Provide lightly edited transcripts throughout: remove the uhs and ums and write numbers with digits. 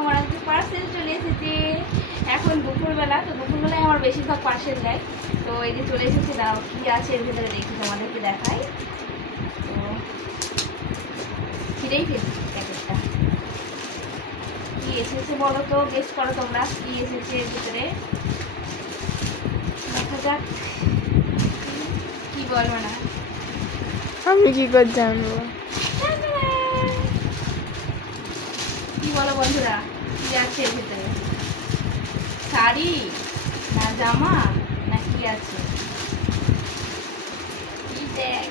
আমার আজকে পার্সেল চলে এসেছে। এখন দুপুরবেলা, তো দুপুরবেলায় আমার বেশিরভাগ পার্সেল দেয়। তো এই যে চলে এসেছে, দাও কী আছে এর ভিতরে দেখি তোমাদেরকে দেখাই। তো ছিঁড়েই ফেলছি প্যাকেটটা। কী এসেছে বলো তো, গেস করো তোমরা কী এসেছে এর ভিতরে। দেখা যাক কী বলবো না। আমি কি করে জানবো? কি বলো বন্ধুরা, কি আছে এর ভিতরে? শাড়ি না জামা না কি আছে? কি দেখ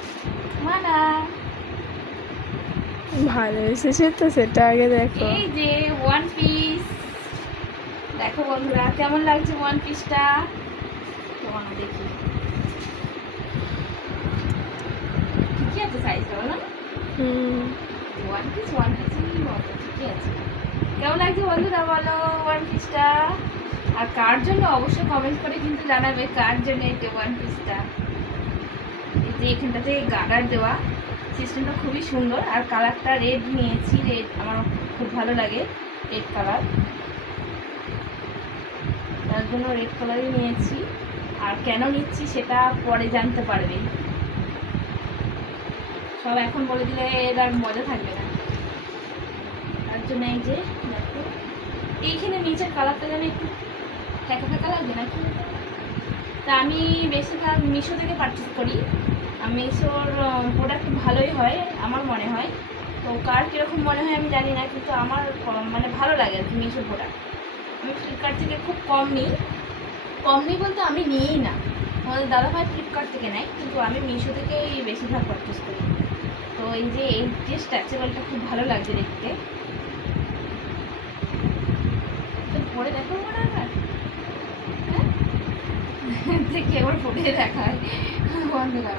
মালা। ভালো এসেছে তো সেটা আগে দেখো। এই যে ওয়ান পিস, দেখো বন্ধুরা কেমন লাগছে ওয়ান পিসটা। তোমার দেখি ঠিকই আছে সাইজ, বলো না? ওয়ান পিসই মতো ঠিকই আছে। কেমন লাগছে বন্ধুরা বলো ওয়ান পিসটা। আর কার জন্য অবশ্যই কমেন্ট করে কিন্তু জানাবে কার জন্য এটা ওয়ান পিসটা। এই যে এখানটাতে গার্ডার দেওয়া, সিস্টেমটা খুবই সুন্দর। আর কালারটা রেড নিয়েছি, রেড আমার খুব ভালো লাগে, রেড কালার, তার জন্য রেড কালারই নিয়েছি। আর কেন নিচ্ছি সেটা পরে জানতে পারবে, সব এখন বলে দিলে এর আর মজা থাকবে না। তার জন্য এই যে দেখো এইখানে নিচের কালারটা যেন একটু ফ্যাকা ফ্যাকা লাগবে নাকি। তা আমি বেশিরভাগ মিশো থেকে পারচেস করি। আর মিশোর প্রোডাক্ট ভালোই হয় আমার মনে হয়। তো কার কীরকম মনে হয় আমি জানি না, কিন্তু আমার মানে ভালো লাগে আর কি মিশোর প্রোডাক্ট। আমি ফ্লিপকার্ট থেকে খুব কম নিই বলতে আমি নিই না, আমাদের দাদাভাই ফ্লিপকার্ট থেকে নেয়, কিন্তু আমি মিশো থেকেই বেশিরভাগ পারচেস করি। তো এই যে স্ট্রেচেবলটা খুব ভালো লাগছে দেখতে। তো পরে দেখো মনে হয় দেখে আবার পরে দেখায় বন্ধুরা।